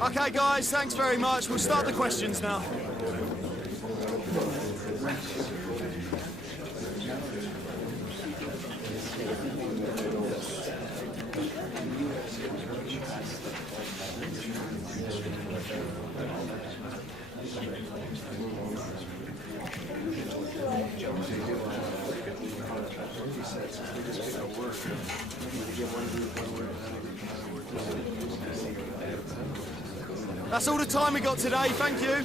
Okay, guys, thanks very much. We'll start the questions now. That's all the time we got today, thank you.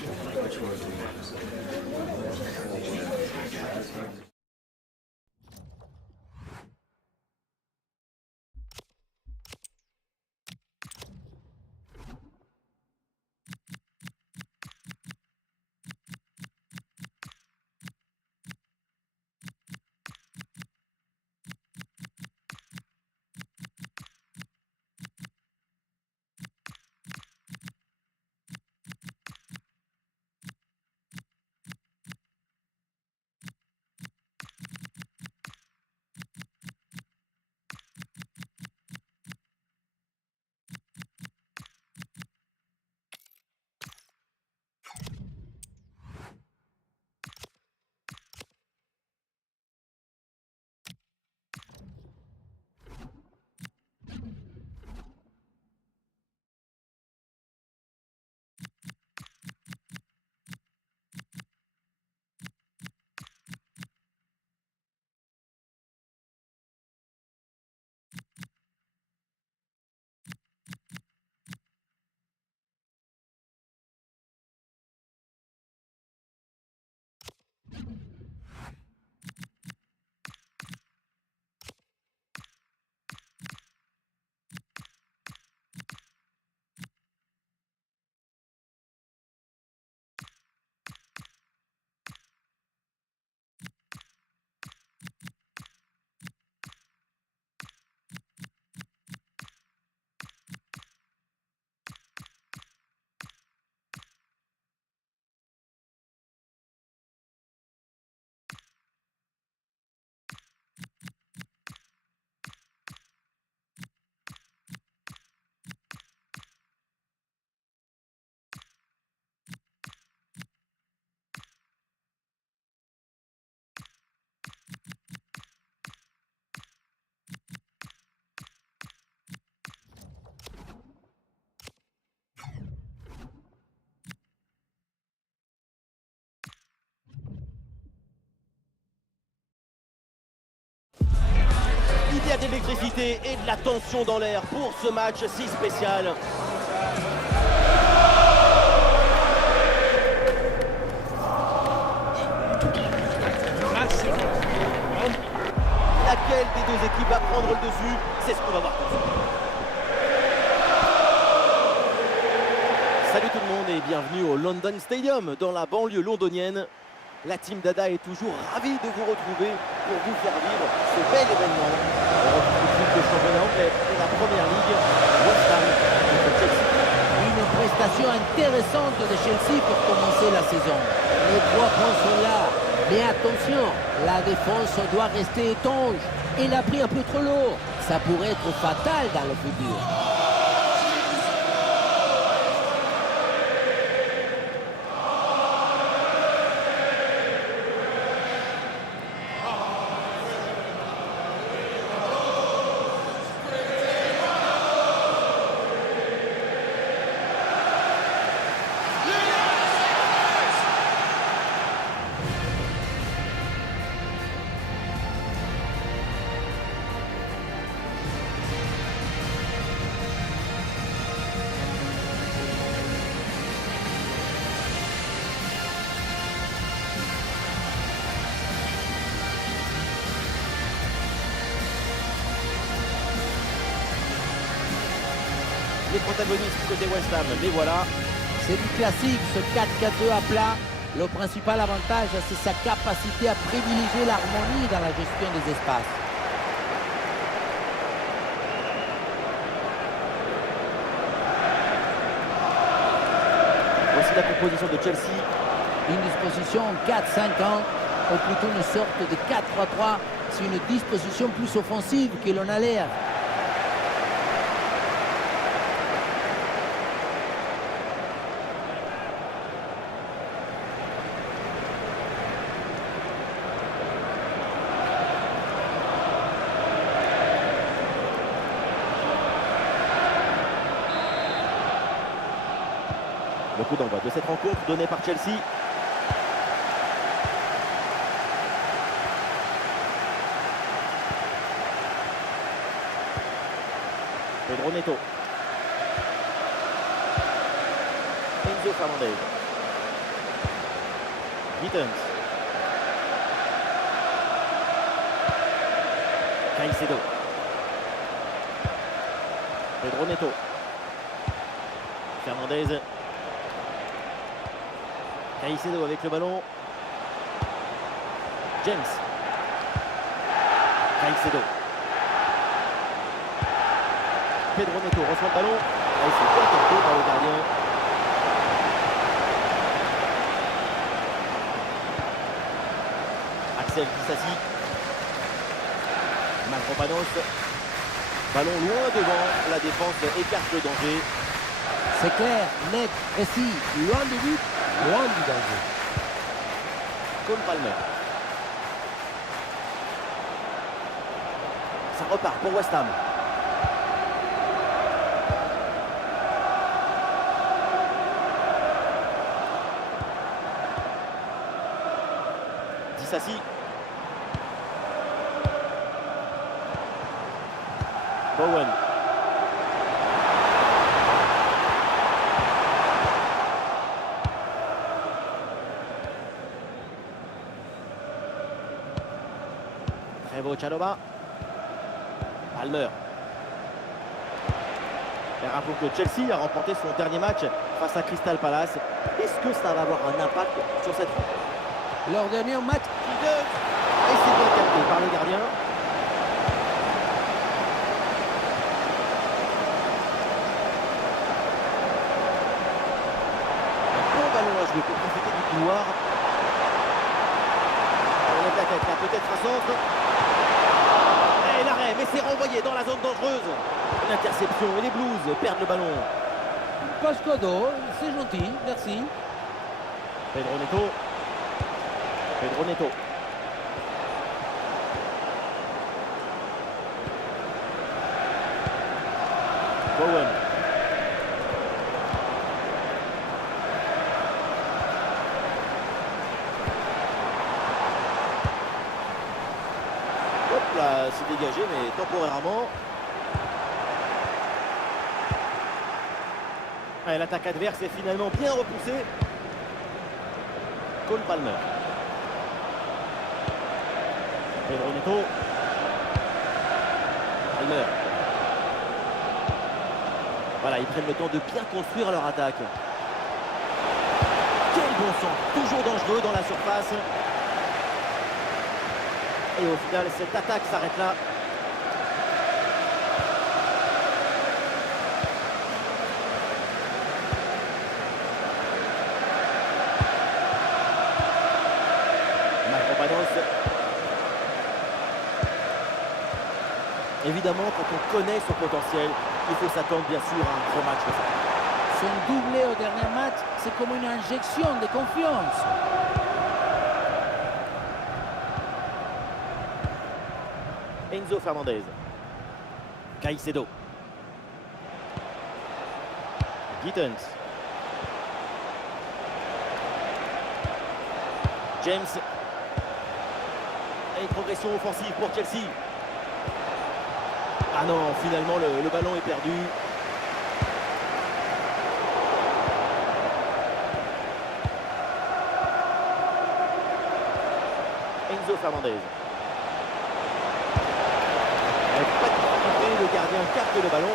Il y a de l'électricité et de la tension dans l'air pour ce match si spécial. Laquelle des deux équipes va prendre le dessus? C'est ce qu'on va voir tout de suite. Salut tout le monde et bienvenue au London Stadium dans la banlieue londonienne. La team Dada est toujours ravie de vous retrouver pour vous faire vivre ce bel événement. On retrouve tout de suite le championnat anglais et la première ligue. West Ham contre Chelsea. Une prestation intéressante de Chelsea pour commencer la saison. Les 3 points sont là. Mais attention, la défense doit rester étanche. Il a pris un peu trop lourd. Ça pourrait être fatal dans le futur. Les protagonistes côté West Ham, les voilà. C'est du classique, ce 4-4-2 à plat. Le principal avantage, c'est sa capacité à privilégier l'harmonie dans la gestion des espaces. Voici la composition de Chelsea. Une disposition 4-5-1, ou plutôt une sorte de 4-3-3. C'est une disposition plus offensive que l'on a l'air. Le coup d'envoi de cette rencontre donné par Chelsea. Pedro Neto. Enzo Fernandez. Gittens. Caicedo. Pedro Neto. Fernandez. Caicedo avec le ballon. James. Caicedo. Pedro Neto reçoit le ballon. Et c'est bien capté par le gardien. Axel Disasi. Mavropanos. Ballon loin devant. La défense écarte le danger. C'est clair, net, précis, loin du but, loin du danger. Cole Palmer. Ça repart pour West Ham. Disasi. Bowen. Trevoh Chalobah. Palmer. Et rappelons que Chelsea a remporté son dernier match face à Crystal Palace. Est-ce que ça va avoir un impact sur cette rencontre? Leur dernier match, Et c'est bien capté par le gardien. Un bon ballon à jouer pour profiter du couloir. On attaque avec là peut-être un centre. Et l'arrêt, mais c'est renvoyé dans la zone dangereuse. Une interception et les Blues perdent le ballon. Pasquado, c'est gentil, merci. Pedro Neto. Pedro Neto. Bowen. Hop là, c'est dégagé, mais temporairement. Ouais, l'attaque adverse est finalement bien repoussée. Cole Palmer. Pedro Neto. Palmer. Voilà, ils prennent le temps de bien construire leur attaque. Quel bon sang, toujours dangereux dans la surface. Et au final, cette attaque s'arrête là. Mavropanos. Évidemment, quand on connaît son potentiel, il faut s'attendre bien sûr à un gros match de ça. Son doublé au dernier match, c'est comme une injection de confiance. Enzo Fernandez. Caicedo. Gittens. James. Et une progression offensive pour Chelsea. Ah non, finalement le ballon est perdu. Enzo Fernandez. Avec pas de difficulté, le gardien capte le ballon.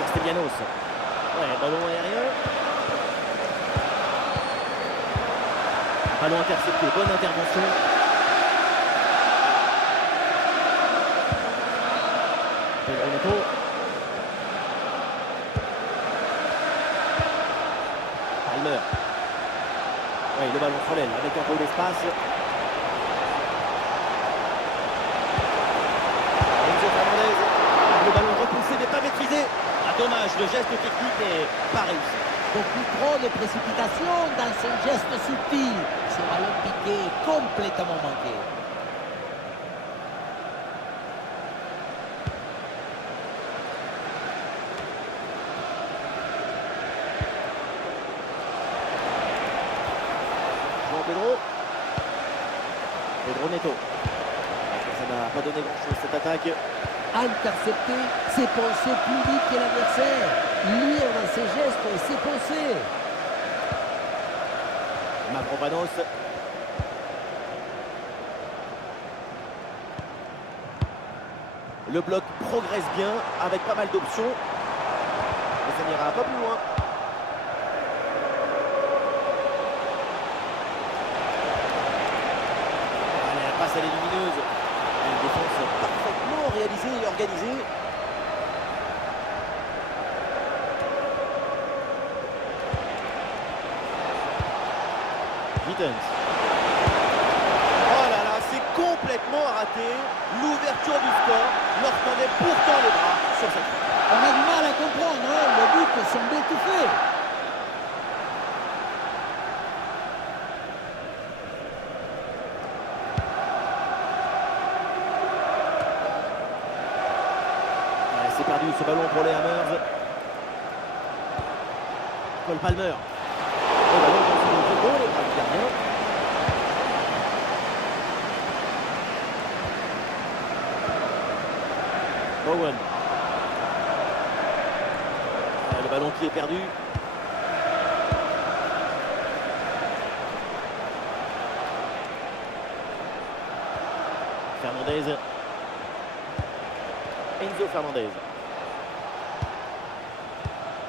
Castellanos. Ouais, ballon aérien. Ballon intercepté, bonne intervention. Pedro Neto. Palmer. Oui, le ballon sur l'aile avec un peu d'espace. Enzo Fernandez. Le ballon repoussé mais pas maîtrisé. Ah, dommage, le geste technique n'est pas réussi. Beaucoup trop de précipitation dans son geste subtil. Ce ballon piqué complètement manqué. Pedro. Pedro Neto. Ça n'a pas donné grand-chose cette attaque. Intercepter, c'est penser plus vite que l'adversaire. Lire dans ses gestes, c'est penser. Mavropanos. Le bloc progresse bien avec pas mal d'options. Mais ça n'ira pas plus loin. Allez, la passe à la lumineuse. Une défense parfaitement réalisée et organisée. Gittens. Oh là là, c'est complètement raté. L'ouverture du score leur tendait pourtant les bras sur cette fois. On a du mal à comprendre, hein, le but semblait tout fait. C'est perdu ce ballon pour les Hammers. Cole Palmer. Le ballon dans le second, les bras du gardien. Bowen. Le ballon qui est perdu. Fernandez. Enzo Fernandez.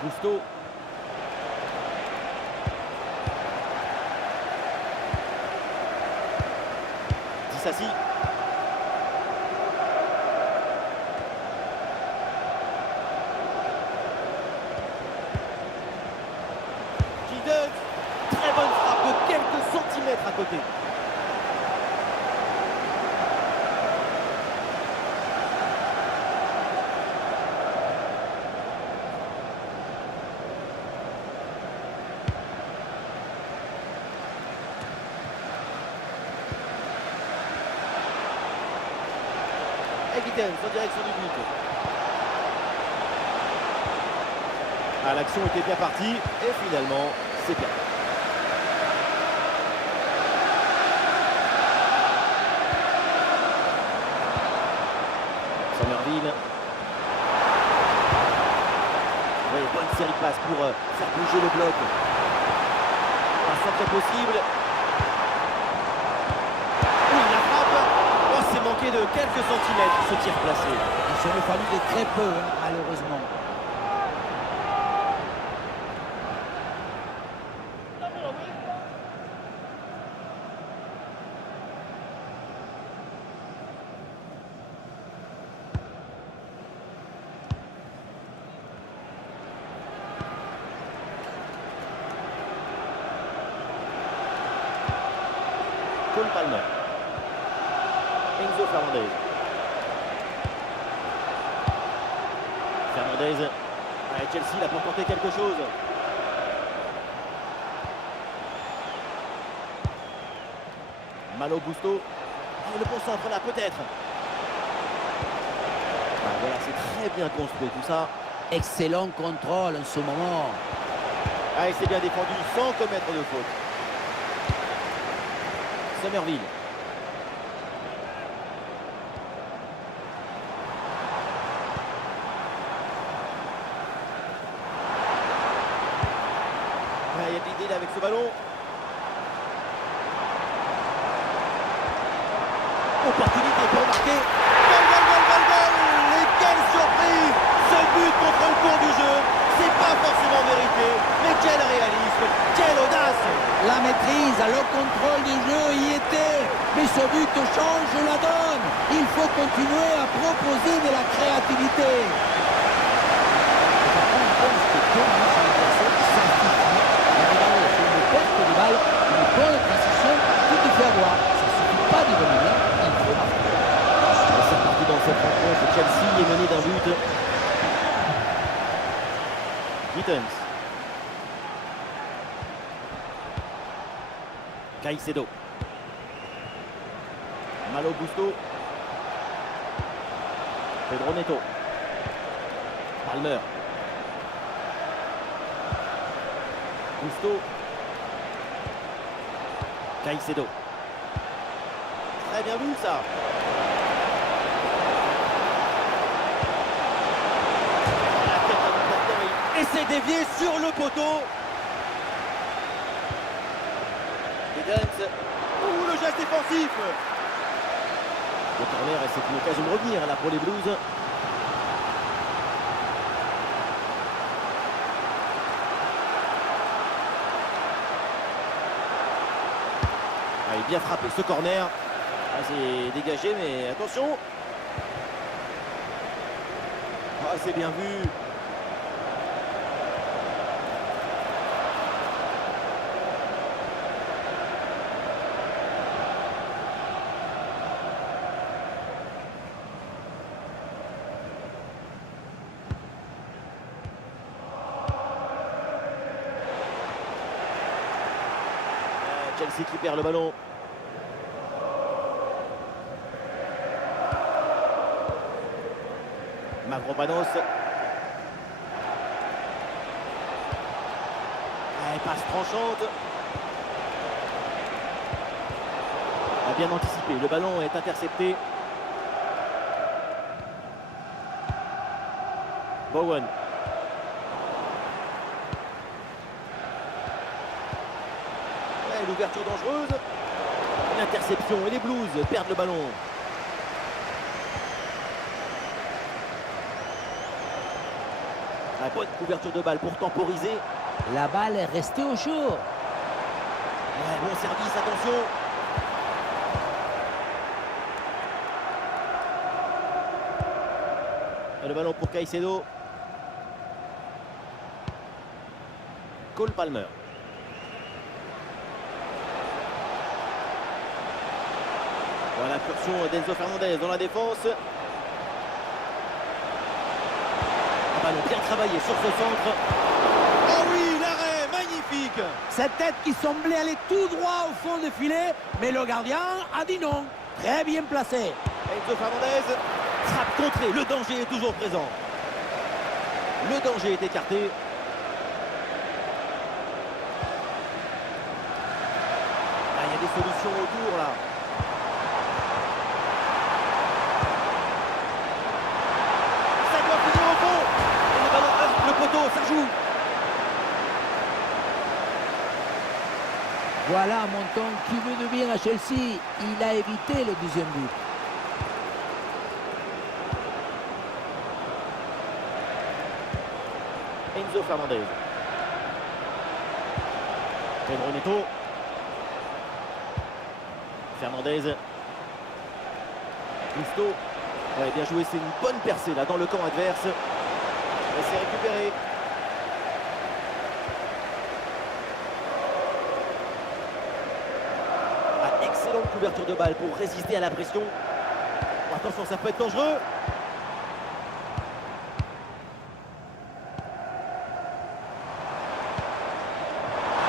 Gusto. Dissassi. Giddens. Très bonne frappe de quelques centimètres à côté. Gittens en direction du but. Ah, l'action était bien partie et finalement c'est bien. Somerville. Oui, bonne série de passes pour faire bouger le bloc. Un centre possible. C'est manqué de quelques centimètres ce tir placé. Il s'en est fallu de très peu, hein, malheureusement. Cole Palmer. Enzo Fernandez. Fernandez. Ouais, Chelsea là pour tenter quelque chose. Malo Gusto. Le bon centre là peut-être. Ah, voilà, c'est très bien construit tout ça. Excellent contrôle en ce moment. Ah, et c'est bien défendu sans commettre de faute. Somerville. Il y a de l'idée avec ce ballon. Opportunité pour marquer. Goal, goal, goal, goal, goal. Et quelle surprise. Ce but contre le cours du jeu. C'est pas forcément mérité. Mais quel réalisme. Quelle audace. La maîtrise, le contrôle du jeu y était. Mais ce but change la donne. Il faut continuer à proposer de la créativité. Une bonne précision, tout est fait avoir. Ça ne suffit pas de dominer, il faut marquer. C'est reparti dans cette rencontre. Chelsea est mené d'un but. Gittens. Caicedo. Malo Gusto. Pedro Neto. Palmer. Gusto. Caicedo. Très bien vu ça. La tête à l'emportement, et c'est dévié sur le poteau. Giddens. Ouh, le geste défensif. Le corner, et c'est une occasion de revenir là pour les Blues. Ah, il est bien frappé ce corner. Ah, c'est dégagé, mais attention. Ah, c'est bien vu. Chelsea qui perd le ballon. Mavropanos. Passe tranchante. A bien anticipé. Le ballon est intercepté. Bowen. L'ouverture dangereuse. L'interception et les Blues perdent le ballon. La bonne couverture de balle pour temporiser. La balle est restée au chaud. Ouais, bon service, attention. Et le ballon pour Caicedo. Cole Palmer. Voilà l'incursion d'Enzo Fernandez dans la défense. Un ballon bien travaillé sur ce centre. Oh oui, l'arrêt, magnifique. Cette tête qui semblait aller tout droit au fond du filet, mais le gardien a dit non. Très bien placé. Enzo Fernandez, frappe contrée, le danger est toujours présent. Le danger est écarté. Ah, il y a des solutions autour là. Ça doit finir au fond. Et le ballon reste le poteau, ça joue. Voilà un montant qui veut de bien à Chelsea. Il a évité le deuxième but. Enzo Fernandez. Pedro Neto. Fernandez. Gusto. Ouais, bien joué, c'est une bonne percée là dans le camp adverse. Et c'est récupéré. Ah, excellente couverture de balle pour résister à la pression. Attention, ça peut être dangereux.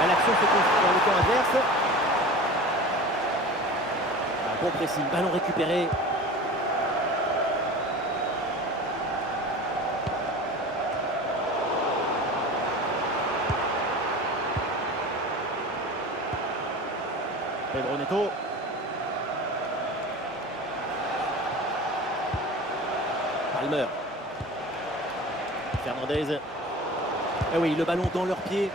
L'action se construit dans le camp adverse. Un bon pressing, ballon récupéré. Pedro Neto. Palmer. Fernandez. Eh oui, le ballon dans leurs pieds.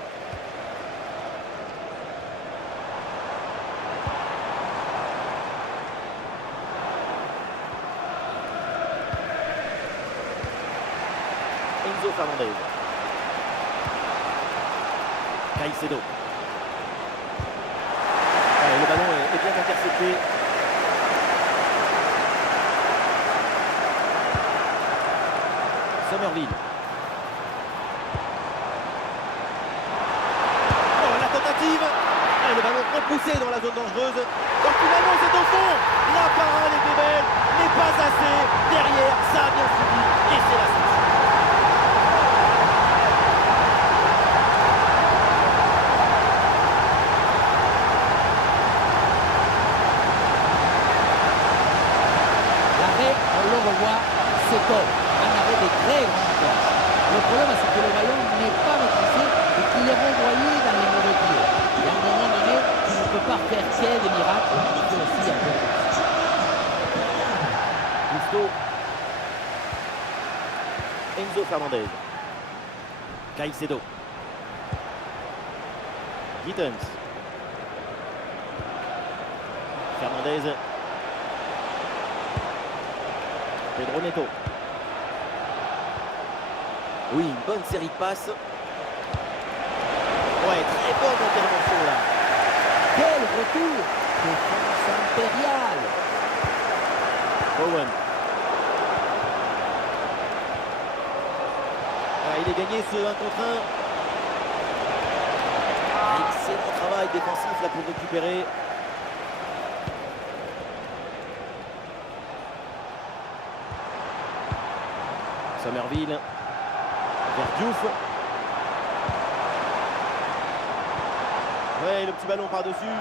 Enzo Fernandez. Caicedo. Allez, le ballon est bien intercepté. Somerville. Oh, la tentative. Allez, le ballon repoussé dans la zone dangereuse. Donc finalement c'est au fond. La parade était belle, mais pas assez. Derrière, ça a bien subi. Et c'est la sanction. On le revoit, c'est top. Un arrêt de très grande classe. Le problème, c'est que le ballon n'est pas maîtrisé et qu'il est renvoyé dans les mauvais pieds. Et à un moment donné, tu ne peux pas faire qu'il y ait des miracles, il faut aussi un peu de réussite. Gusto. Enzo Fernandez. Caicedo. Gittens. Fernandez. Pedro Neto. Oui, une bonne série de passes. Ouais, très bonne intervention là. Quel retour! Défense impériale! Bowen. Ah, il est gagné ce 1 contre 1. Excellent travail défensif là pour récupérer. Somerville. Vers Diouf. Ouais, le petit ballon par-dessus.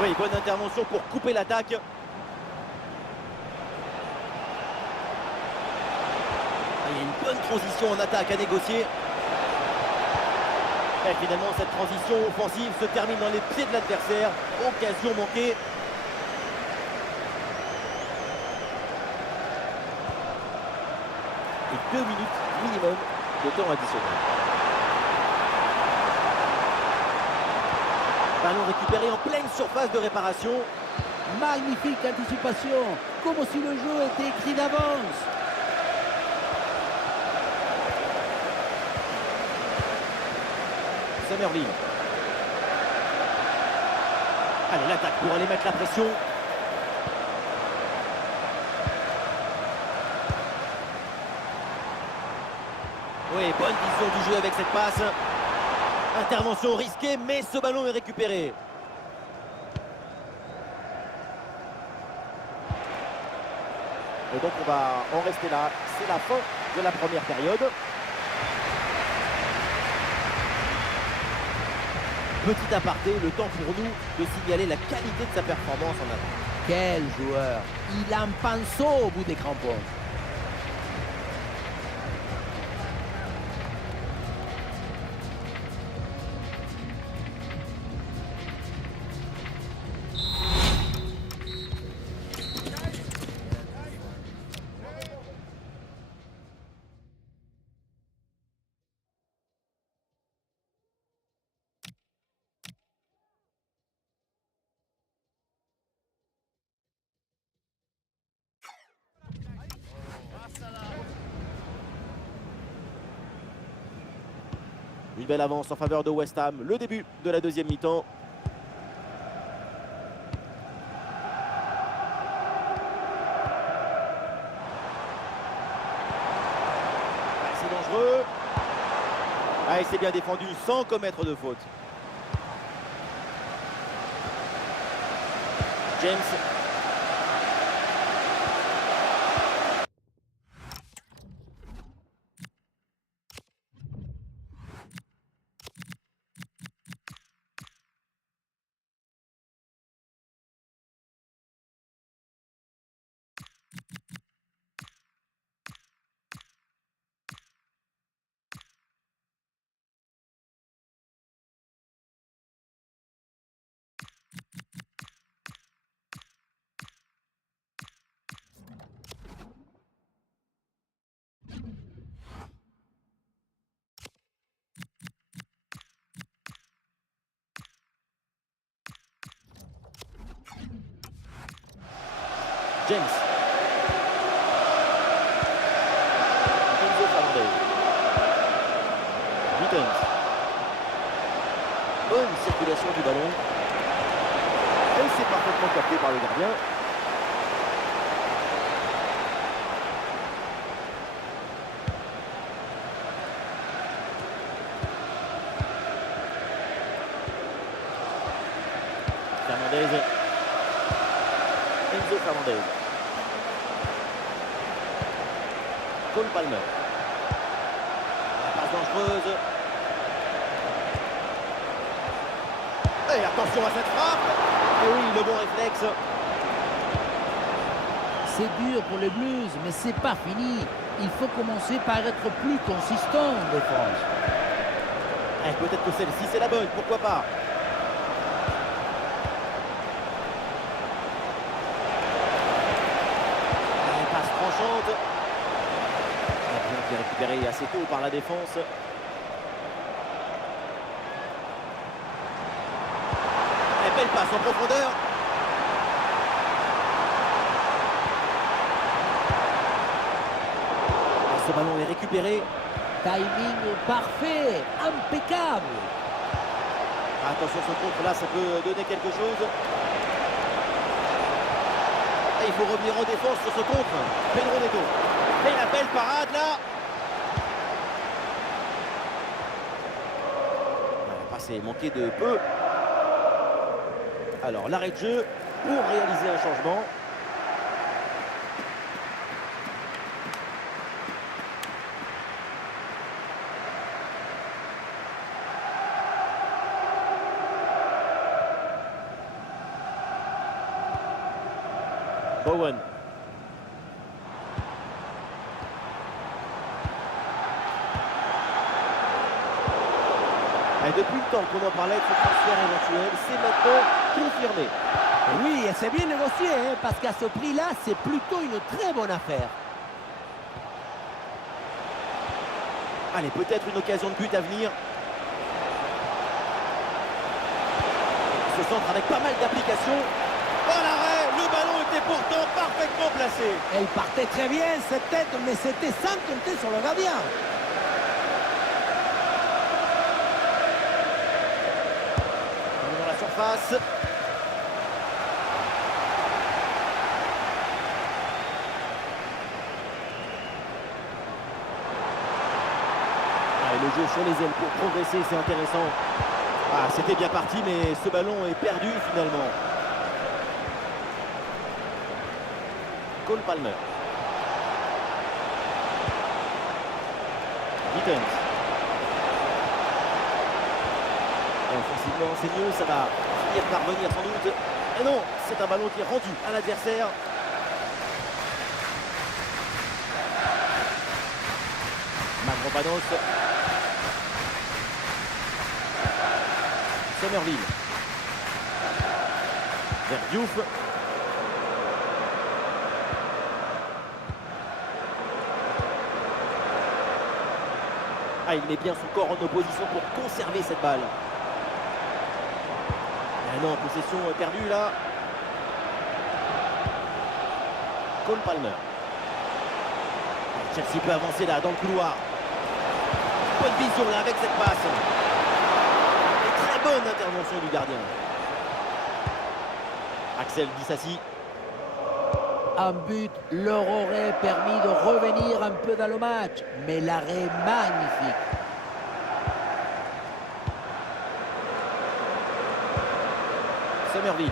Oui, bonne intervention pour couper l'attaque. Il y a une bonne transition en attaque à négocier. Et finalement, cette transition offensive se termine dans les pieds de l'adversaire. Occasion manquée. Et 2 minutes minimum de temps additionnel. Ballon récupéré en pleine surface de réparation. Magnifique anticipation, comme si le jeu était écrit d'avance. Somerville. Allez, l'attaque pour aller mettre la pression. Oui, bonne vision du jeu avec cette passe. Intervention risquée, mais ce ballon est récupéré. Et donc on va en rester là. C'est la fin de la première période. Petit aparté, le temps pour nous de signaler la qualité de sa performance en attaque. Quel joueur! Il en pinceau au bout des crampons. Une belle avance en faveur de West Ham. Le début de la deuxième mi-temps. C'est dangereux. Ah, et c'est bien défendu sans commettre de faute. James. James. Enzo Fernandez. Gittens. Bonne circulation du ballon. Et c'est parfaitement capté par le gardien. Fernandez. Enzo Fernandez. Cole Palmer. La passe dangereuse. Et attention à cette frappe. Et oui, le bon réflexe. C'est dur pour les Blues, mais c'est pas fini. Il faut commencer par être plus consistant en défense. Peut-être que celle-ci c'est la bonne, pourquoi pas. touchante. Bien qui est récupéré assez tôt par la défense. Et belle passe en profondeur. Et ce ballon est récupéré. Timing parfait, impeccable. Attention, ce contre là, ça peut donner quelque chose. Et il faut revenir en défense sur ce contre. Pedro Neto. Et la belle parade là. La passe est manquée de peu. Alors l'arrêt de jeu pour réaliser un changement. Bowen. Et depuis le temps qu'on en parlait de ce transfert éventuel, c'est maintenant confirmé. Oui, et c'est bien négocié, hein, parce qu'à ce prix-là, c'est plutôt une très bonne affaire. Allez, peut-être une occasion de but à venir. Ce centre avec pas mal d'applications. Oh l'arrêt, le ballon était pourtant parfaitement placé. Elle partait très bien, cette tête, mais c'était sans compter sur le gardien. Dans la surface. Le jeu sur les ailes pour progresser, c'est intéressant. Ah, c'était bien parti, mais ce ballon est perdu finalement. Cole Palmer. Gittens. Offensivement, c'est mieux, ça va finir par revenir sans doute. Et non, c'est un ballon qui est rendu à l'adversaire. Mavropanos. Somerville. Vers Diouf. Ah, il met bien son corps en opposition pour conserver cette balle. Ah non, possession perdue là. Cole Palmer. Chelsea peut avancer là dans le couloir. Bonne vision là avec cette passe. Et très bonne intervention du gardien. Axel Disasi. Un but leur aurait permis de revenir un peu dans le match, mais l'arrêt magnifique. Somerville.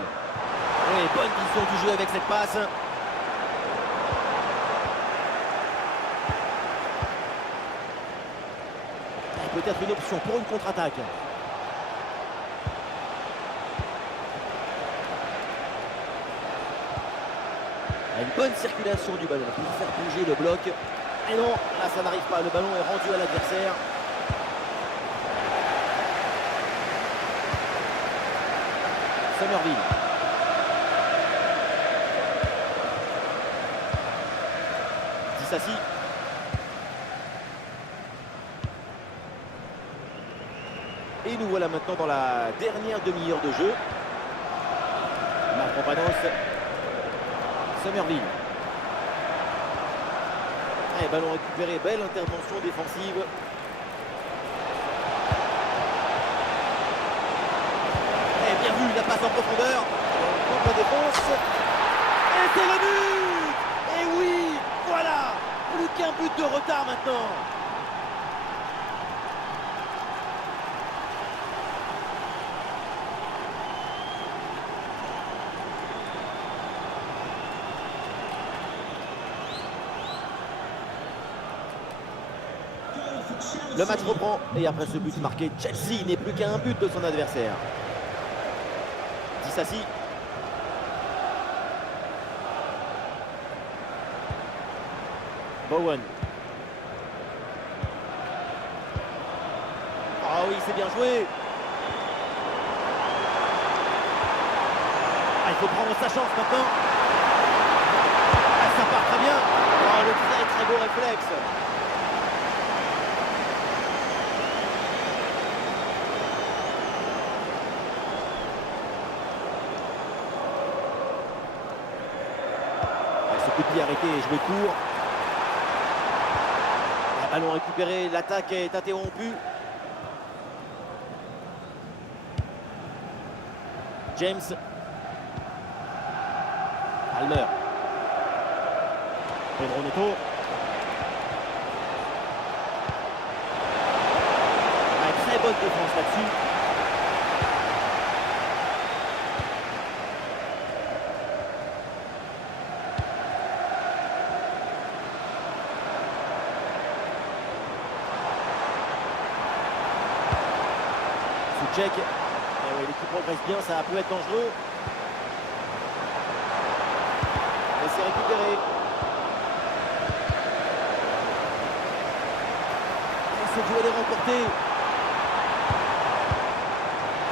Oui, bonne vision du jeu avec cette passe. Peut-être une option pour une contre-attaque. Une bonne circulation du ballon pour faire bouger le bloc. Et non, là ça n'arrive pas. Le ballon est rendu à l'adversaire. Somerville. Disasi. Et nous voilà maintenant dans la dernière demi-heure de jeu. Mavropanos. Somerville. Et ballon récupéré, belle intervention défensive. Et bien vu, la passe en profondeur. Contre la défense. Et c'est le but. Et oui, voilà. Plus qu'un but de retard maintenant. Le match reprend et après ce but marqué, Chelsea n'est plus qu'à un but de son adversaire. Disasi. Bowen. Ah oui, c'est bien joué. Ah, il faut prendre sa chance maintenant. Ah, ça part très bien. Oh, Oh, le très très beau réflexe. Ce coup de pied arrêté et joué court. Le ballon récupéré, l'attaque est interrompue. James. Almer. Pedro Neto. Très bonne défense là-dessus. Souček. Oui, l'équipe progresse bien, ça peut être dangereux. Et c'est récupéré. Et ce duel est remporté.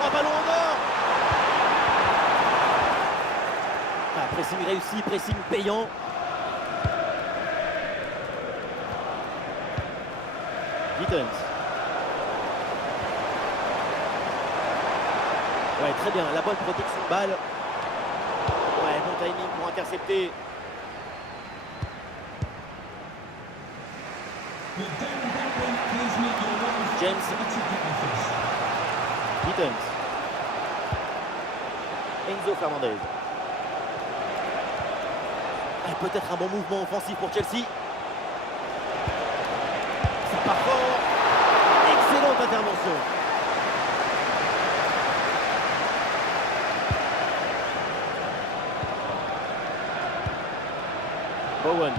Un ballon en or. Ah, pressing réussi, pressing payant. Gittens. Ouais, très bien, la bonne protection de balle. Ouais, bon timing pour intercepter. James. Gittens. Enzo Fernandez. Peut-être un bon mouvement offensif pour Chelsea. Ça part fort. Excellente intervention. Bowen.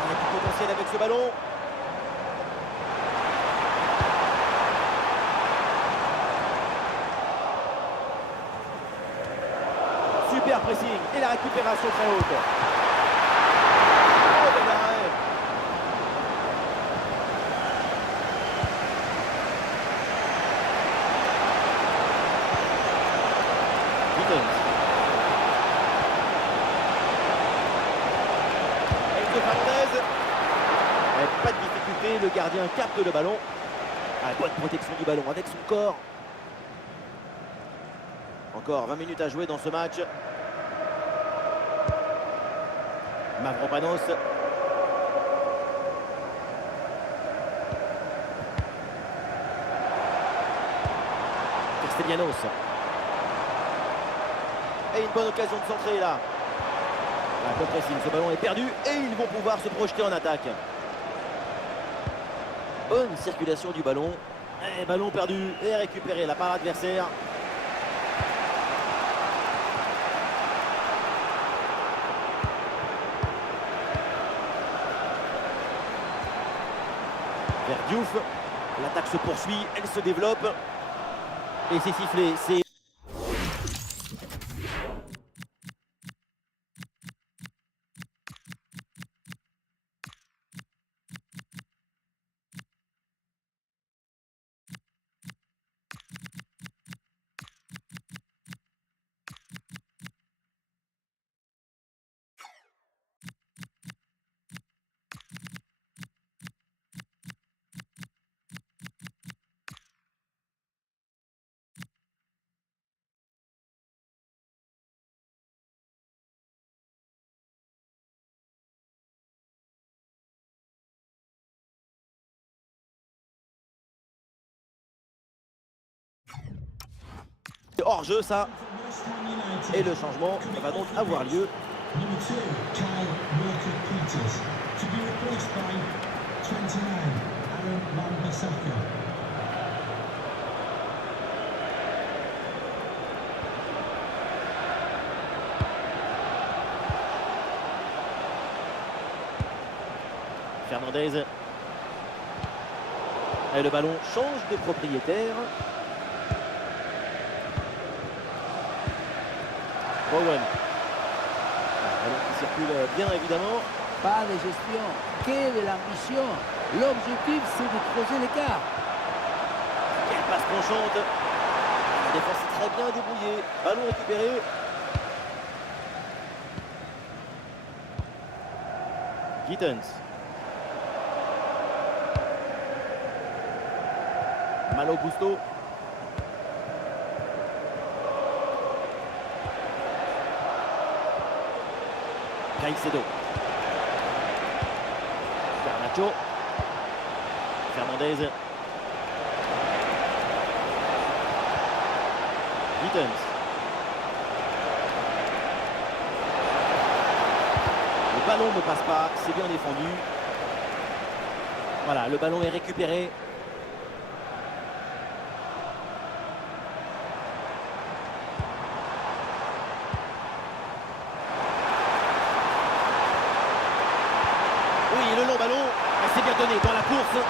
Il y a du potentiel avec ce ballon. Super pressing et la récupération très haute. Oh, bel arrêt. Enzo Fernandez. Pas de difficulté, le gardien capte le ballon. Bonne protection du ballon avec son corps. Encore 20 minutes à jouer dans ce match. Mavropanos. Castellanos. Et une bonne occasion de centrer là. Un bon pressing, ce ballon est perdu et ils vont pouvoir se projeter en attaque. Bonne circulation du ballon. Et ballon perdu et récupéré la part adversaire. Vers Diouf. L'attaque se poursuit, elle se développe. Et c'est sifflé, c'est... hors-jeu ça. Et le changement va donc avoir lieu. Fernandez. Et le ballon change de propriétaire. Bowen. Un ballon qui circule bien évidemment. Pas de gestion, que de l'ambition. L'objectif, c'est de creuser l'écart. Quelle passe tranchante. défense est très bien débrouillée. Ballon récupéré. Gittens. Malo Gusto. Caicedo. Garnacho. Fernandez. Gittens. Le ballon ne passe pas, c'est bien défendu. Voilà, le ballon est récupéré. Oui, le long ballon, c'est bien donné dans la course.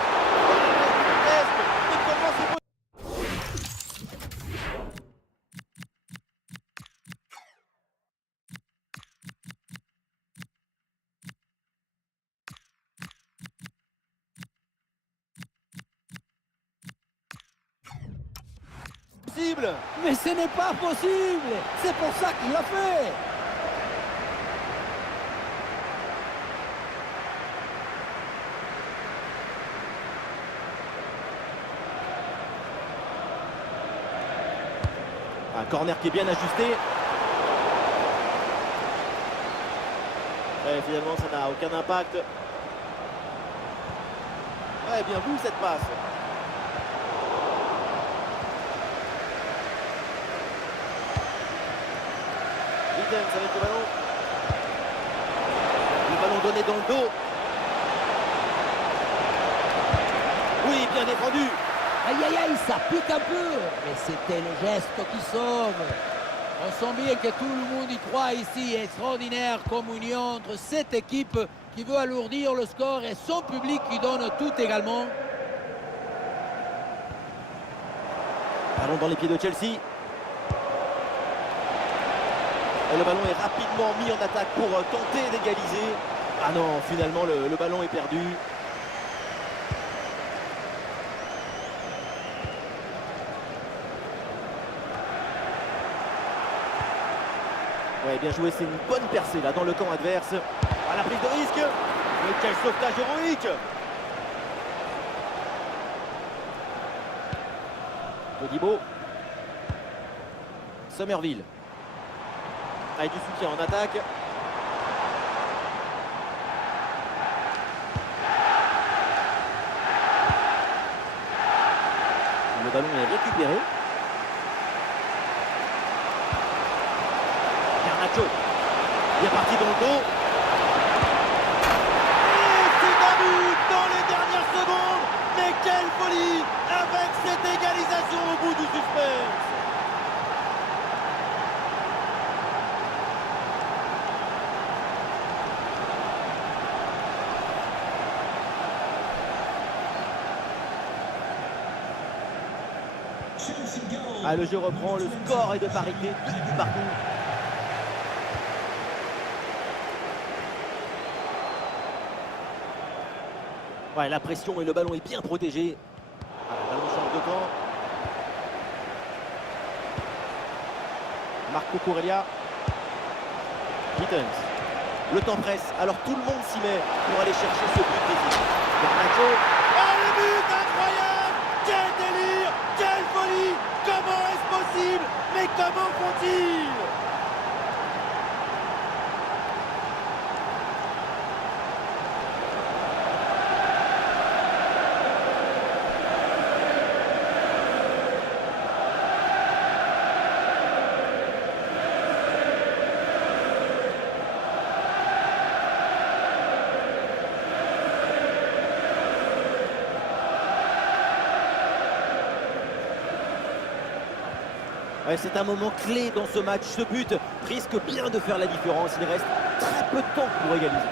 Mais ce n'est pas possible. C'est pour ça qu'il l'a fait. Un corner qui est bien ajusté. Ouais, finalement, ça n'a aucun impact. Ouais, bien vu cette passe. Gittens avec le ballon. Le ballon donné dans le dos. Oui, bien défendu. Aïe aïe aïe, ça pique un peu. Mais c'était le geste qui sauve. On sent bien que tout le monde y croit ici. Extraordinaire communion entre cette équipe qui veut alourdir le score et son public qui donne tout également. Ballon dans les pieds de Chelsea. Et le ballon est rapidement mis en attaque pour tenter d'égaliser. Ah non, finalement le ballon est perdu. Ouais, bien joué, c'est une bonne percée là dans le camp adverse. À la prise de risque. Mais quel sauvetage héroïque. Todibo. Somerville. Avec du soutien en attaque. Le ballon est récupéré. Garnacho. Il est parti dans le dos. Et c'est un but dans les dernières secondes. Mais quelle folie avec cette égalisation au bout du suspense. Ah, le jeu reprend, le score est de parité, tout partout. Ouais, la pression et le ballon est bien protégé. Ah, le ballon change de camp. Marco Corellia. Gittens. Le temps presse, alors tout le monde s'y met pour aller chercher ce but décisif. Garnacho. Oh, le but incroyable! Quel délire! Quelle folie! Comment est-ce possible? Mais comment font-ils? Ouais, c'est un moment clé dans ce match. Ce but risque bien de faire la différence. Il reste très peu de temps pour égaliser.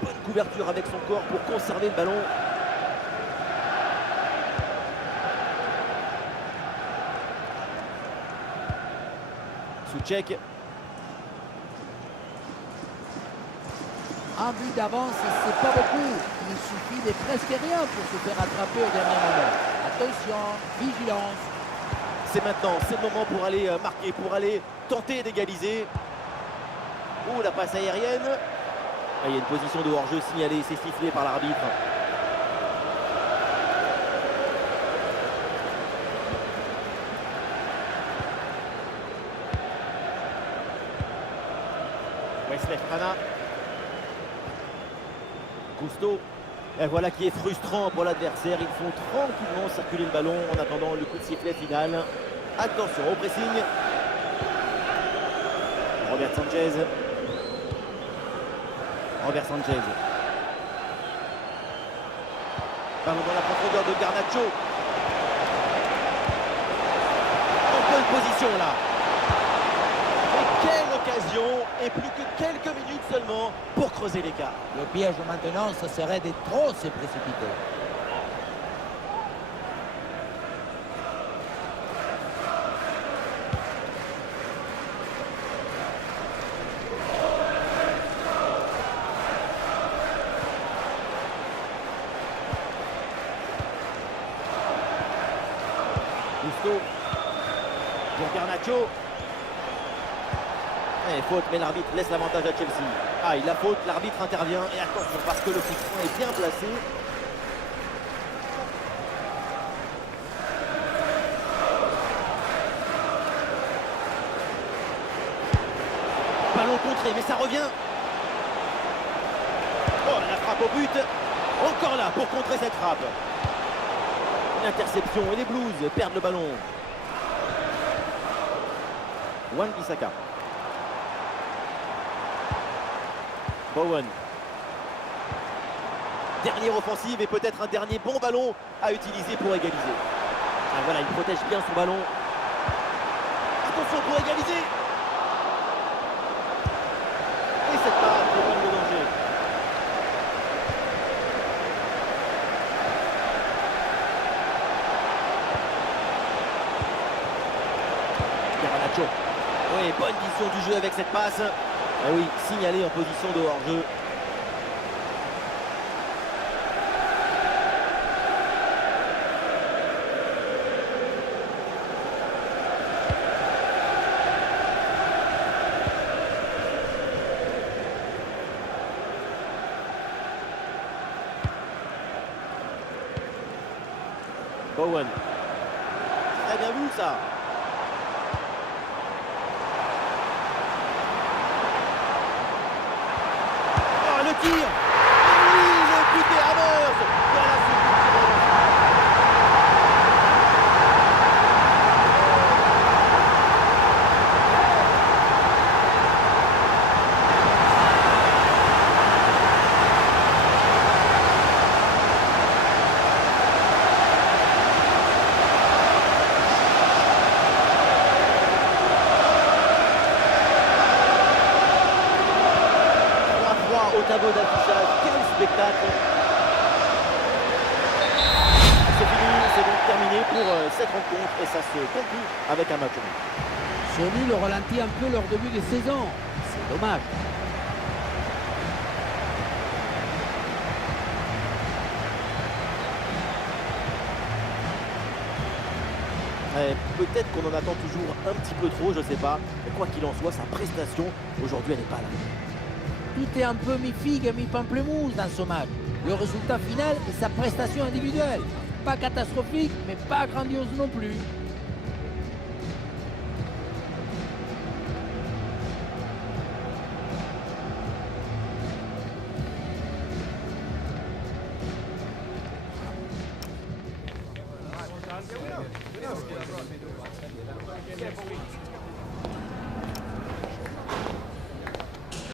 Bonne couverture avec son corps pour conserver le ballon. Souček. Un but d'avance, c'est pas beaucoup. Il suffit de presque rien pour se faire attraper au dernier moment. Attention, vigilance. c'est maintenant, c'est le moment pour aller marquer, pour aller tenter d'égaliser. Oh, la passe aérienne. Ah, il y a une position de hors-jeu signalée, c'est sifflé par l'arbitre. Wesley Fofana. Cousteau. Et voilà qui est frustrant pour l'adversaire. Ils font tranquillement circuler le ballon en attendant le coup de sifflet final. Attention au pressing. Robert Sanchez. Ballon dans la profondeur de Garnacho. En bonne position là. Et quelle occasion. Et plus que quelques minutes seulement pour creuser l'écart. Le piège maintenant, ce serait de trop se précipiter. Cousteau pour Garnacho. Et faute, mais l'arbitre laisse l'avantage à Chelsea. Ah, il a faute, l'arbitre intervient. Et attention, parce que le coup de poing est bien placé. Ballon contré, mais ça revient. Oh, la frappe au but. Encore là pour contrer cette frappe. Une interception et les Blues perdent le ballon. Wan-Bissaka. Bowen. Dernière offensive et peut-être un dernier bon ballon à utiliser pour égaliser. Ah, voilà, il protège bien son ballon. Attention pour égaliser. Et cette passe pour prendre le danger. Garnacho. Oui, bonne vision du jeu avec cette passe. Ah oui, signalé en position de hors-jeu. Bowen. Très bien vu ça. Le tir. Et oui, le but est Hammers. Voilà ce but. Au tableau d'affichage, quel spectacle! C'est fini, c'est donc terminé pour cette rencontre et ça se conclut avec un match nul. Ce nul ralentit un peu leur début de saison. C'est dommage. Peut-être qu'on en attend toujours un petit peu trop, je sais pas. Mais quoi qu'il en soit, sa prestation, aujourd'hui, elle n'est pas là. Tout est un peu mi-figue et mi-pamplemousse dans ce match. Le résultat final est sa prestation individuelle. Pas catastrophique, mais pas grandiose non plus. Yeah, but we